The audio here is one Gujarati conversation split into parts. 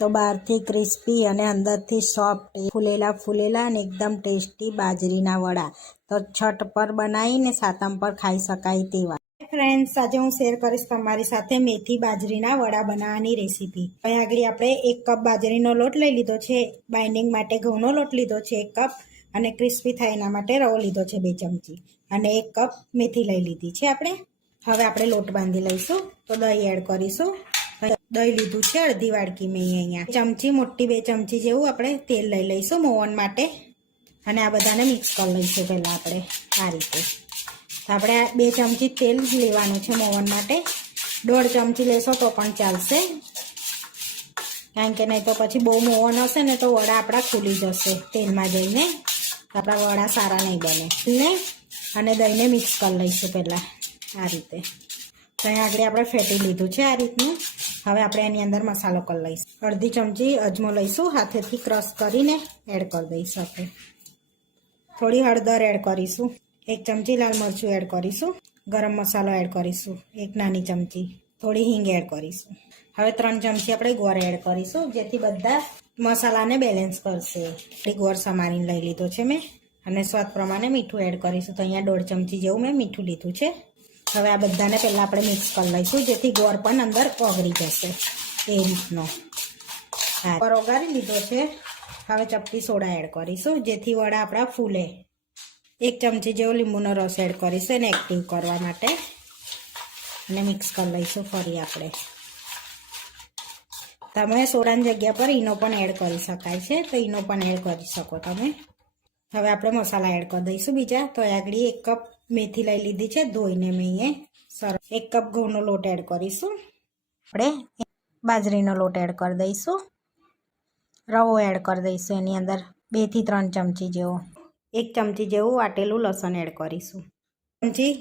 તો બહારથી ક્રિસ્પી અને અંદરથી સોફ્ટ ફૂલેલા અને એકદમ ટેસ્ટી બાજરીના વડા તો છઠ પર બનાવીને સાતમ પર ખાઈ શકાય તેવા. ફ્રેન્ડ્સ, આજે હું શેર કરીશ તમારી સાથે મેથી બાજરીના વડા બનાવવાની રેસીપી. અહીં આગળ આપણે 1 કપ બાજરીનો લોટ લઈ લીધો છે, બાઇન્ડિંગ માટે ઘઉંનો લોટ લીધો છે 1 કપ અને ક્રિસ્પી થાય એના માટે રવો લીધો છે 2 ચમચી અને 1 કપ મેથી લઈ લીધી છે આપણે. હવે આપણે લોટ બાંધી લઈશું. તો દહીં એડ કરીશું. દહીં લીધું છે અડધી વાડકી મેં અહીંયા. ચમચી મોટી 2 ચમચી જેવું આપણે તેલ લઈ લઈશું મોવન માટે અને આ બધાને મિક્સ કરી લઈશું પહેલાં આપણે આ રીતે. આપણે 2 ચમચી તેલ લેવાનું છે મોવન માટે. 1.5 ચમચી લેશો તો પણ ચાલશે, કારણ કે નહીં તો પછી બહુ મોવન હશે ને તો વડા આપણા ખુલી જશે તેલમાં જઈને, આપણા વડા સારા નહીં બને. અને દહીંને મિક્સ કરી લઈશું પહેલાં આ રીતે. તો અહીં આગળ આપણે ફેટી લીધું છે આ રીતનું. હવે આપણે એની અંદર મસાલો કરી લઈશું. અડધી ચમચી અજમો લઈશું, હાથેથી ક્રશ કરીને એડ કરી દઈશું આપણે. થોડી હળદર એડ કરીશું. 1 ચમચી લાલ મરચું એડ કરીશું. ગરમ મસાલો એડ કરીશું 1 નાની ચમચી. થોડી હિંગ એડ કરીશું. હવે 3 ચમચી આપણે ગોળ એડ કરીશું, જેથી બધા મસાલાને બેલેન્સ કરશે. ગોળ સમારીને લઈ લીધો છે મેં અને સ્વાદ પ્રમાણે મીઠું એડ કરીશું. તો અહીંયા 1.5 ચમચી જેવું મેં મીઠું લીધું છે. હવે આ બધાને પહેલાં આપણે મિક્સ કરી લઈશું, જેથી ગોળ પણ અંદર ઓગળી જશે એ રીતનો. હા, ઓગાળી લીધો છે. હવે ચપટી સોડા એડ કરીશું, જેથી વડા આપણા ફૂલે. 1 ચમચી જેવો લીંબુનો રસ એડ કરીશું એને એક્ટિવ કરવા માટે અને મિક્સ કરી લઈશું ફરી આપણે. તમે સોડાની જગ્યા પર ઈનો પણ એડ કરી શકાય છે, તો ઈનો પણ એડ કરી શકો તમે. હવે આપણે મસાલા એડ કરી દઈશું બીજા. તો આગળ 1 કપ મેથી લઈ લીધી છે ધોઈને મેં અહીંયા. સરસ 1 કપ ઘઉંનો લોટ એડ કરીશું. આપણે બાજરીનો લોટ એડ કરી દઈશું. રવો એડ કરી દઈશું એની અંદર 2 થી 3 ચમચી જેવો. 1 ચમચી જેવું વાટેલું લસણ એડ કરીશું. ચમચી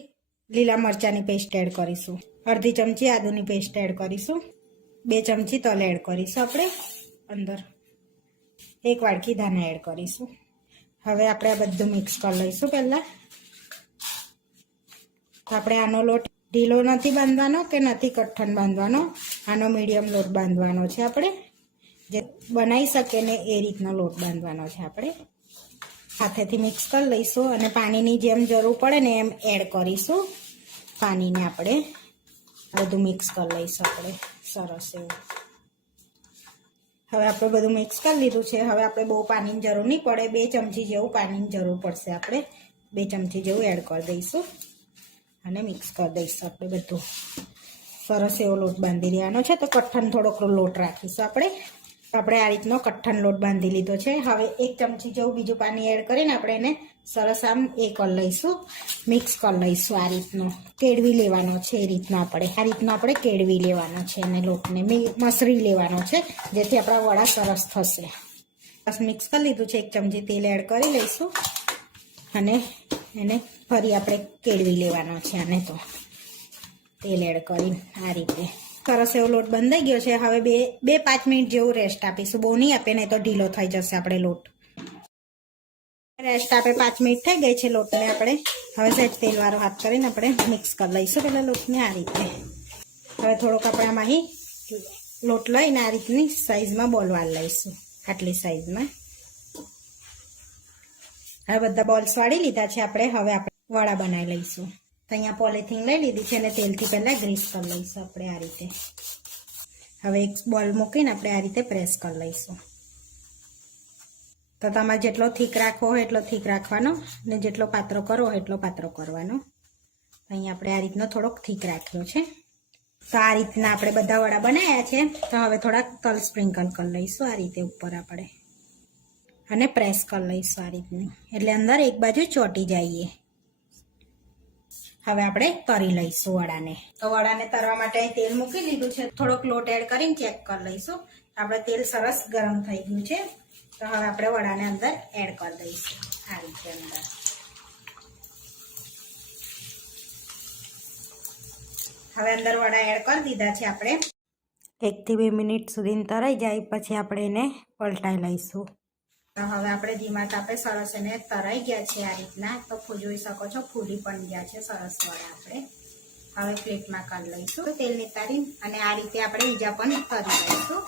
લીલા મરચાંની પેસ્ટ એડ કરીશું. અડધી ચમચી આદુની પેસ્ટ એડ કરીશું. 2 ચમચી તલ એડ કરીશું આપણે અંદર. 1 વાડકી ધાણા એડ કરીશું. હવે આપણે આ બધું મિક્સ કરી લઈશું પહેલાં. તો આપણે આનો લોટ ઢીલો નથી બાંધવાનો કે નથી કઠણ બાંધવાનો, આનો મીડિયમ લોટ બાંધવાનો છે આપણે. જે બનાવી શકે ને એ રીતનો લોટ બાંધવાનો છે આપણે. હાથેથી મિક્સ કરી લઈશું અને પાણીની જેમ જરૂર પડે ને એમ એડ કરીશું પાણીને. આપણે બધું મિક્સ કરી લઈશું આપણે સરસ એવું. હવે આપણે બધું મિક્સ કરી લીધું છે. હવે આપણે બહુ પાણીની જરૂર નહીં પડે, 2 ચમચી જેવું પાણીની જરૂર પડશે. આપણે 2 ચમચી જેવું એડ કરી દઈશું અને મિક્સ કરી દઈશું આપણે બધું. સરસ એવો લોટ બાંધી લેવાનો છે. તો કઠણ થોડોક લોટ રાખીશું આપણે. આ રીતનો કઠણ લોટ બાંધી લીધો છે. હવે 1 ચમચી જેવું બીજું પાણી એડ કરીને આપણે એને સરસ આમ કરી લઈશું, મિક્સ કરી લઈશું. આ રીતનો કેળવી લેવાનો છે. એ રીતનો આપણે કેળવી લેવાનો છે અને લોટને મસળી લેવાનો છે, જેથી આપણા વડા સરસ થશે. બસ મિક્સ કરી લીધું છે. 1 ચમચી તેલ એડ કરી લઈશું અને એને ફરી આપણે કેળવી લેવાનો છે. આને તો તેલ એડ કરીને આ રીતે સરસ એવો લોટ બંધાઈ ગયો છે. હવે 2-5 મિનિટ જેવું રેસ્ટ આપીશું. બહુ નહીં આપે નહીં તો ઢીલો થઈ જશે આપણે લોટ. રેસ્ટ આપે 5 મિનિટ થઈ ગઈ છે લોટને. આપણે હવે સહેજ તેલવાળો હાથ કરીને આપણે મિક્સ કરી લઈશું પહેલાં લોટને આ રીતે. હવે થોડોક આપણે આમાં લોટ લઈને આ રીતની સાઈઝમાં બોલ વાળી લઈશું, આટલી સાઈઝમાં. હવે બધા બોલ્સ વાળી લીધા છે આપણે. હવે આપણે વડા બનાવી લઈશું. તો અહીંયા પોલિથીન લઈ લીધી છે અને તેલથી પહેલાં ગ્રીસ કરી લઈશું આપણે આ રીતે. હવે એક બોલ મૂકીને આપણે આ રીતે પ્રેસ કરી લઈશું. તો તમારે જેટલો થીક રાખવો હોય એટલો થીક રાખવાનો ને જેટલો પાતળો કરવો હોય એટલો પાતળો કરવાનો. અહીંયા આપણે આ રીતનો થોડોક થીક રાખ્યો છે. તો આ રીતના આપણે બધા વડા બનાવ્યા છે. તો હવે થોડાક તલ સ્પ્રિંકલ કરી લઈશું આ રીતે ઉપર આપણે અને પ્રેસ કરી લઈશું આ રીતની, એટલે અંદર એક બાજુ ચોંટી જઈએ. હવે આપણે તરી લઈશું વડાને. તો વડાને તરવા માટે તેલ મૂકી લીધું છે. થોડોક લોટ એડ કરીને ચેક કરી લઈશું. આપણે તેલ સરસ ગરમ થઈ ગયું છે. તો હવે આપણે વડાને અંદર એડ કરી દઈશું આ રીતે અંદર. હવે અંદર વડા એડ કરી દીધા છે આપણે. 1 થી 2 મિનિટ સુધી તરાઈ જાય પછી આપણે એને પલટાઈ લઈશું. તો હવે આપણે ધીમા તાપે સરસ એને તરાઈ ગયા છે આ રીતના. તો જોઈ શકો છો ફૂલી પણ ગયા છે સરસ વડા. આપણે હવે પ્લેટમાં કાઢી લઈશું તેલ નિતારી અને આ રીતે આપણે બીજા પણ તરી લઈશું.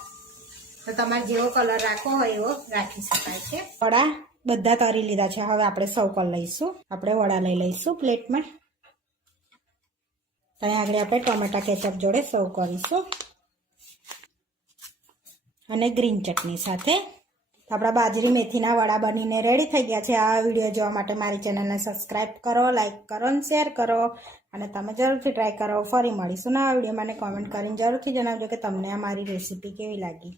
તો તો તમારે જેવો કલર રાખવો હોય એવો રાખી શકાય છે. વડા બધા તરી લીધા છે. હવે આપણે સર્વ કરી લઈશું. આપણે વડા લઈ લઈશું પ્લેટમાં. ત્યાં આગળ આપણે ટોમેટા કેચઅપ જોડે સર્વ કરીશું અને ગ્રીન ચટણી સાથે. આપણા બાજરી મેથીના વડા બનીને રેડી થઈ ગયા છે. આ વિડીયો જોવા માટે મારી ચેનલને સબસ્ક્રાઈબ કરો, લાઈક કરો અને શેર કરો અને તમે જરૂરથી ટ્રાય કરો. ફરી મળીશું નવા વિડીયોમાં. મને કોમેન્ટ કરીને જરૂરથી જણાવજો કે તમને આ મારી રેસીપી કેવી લાગી.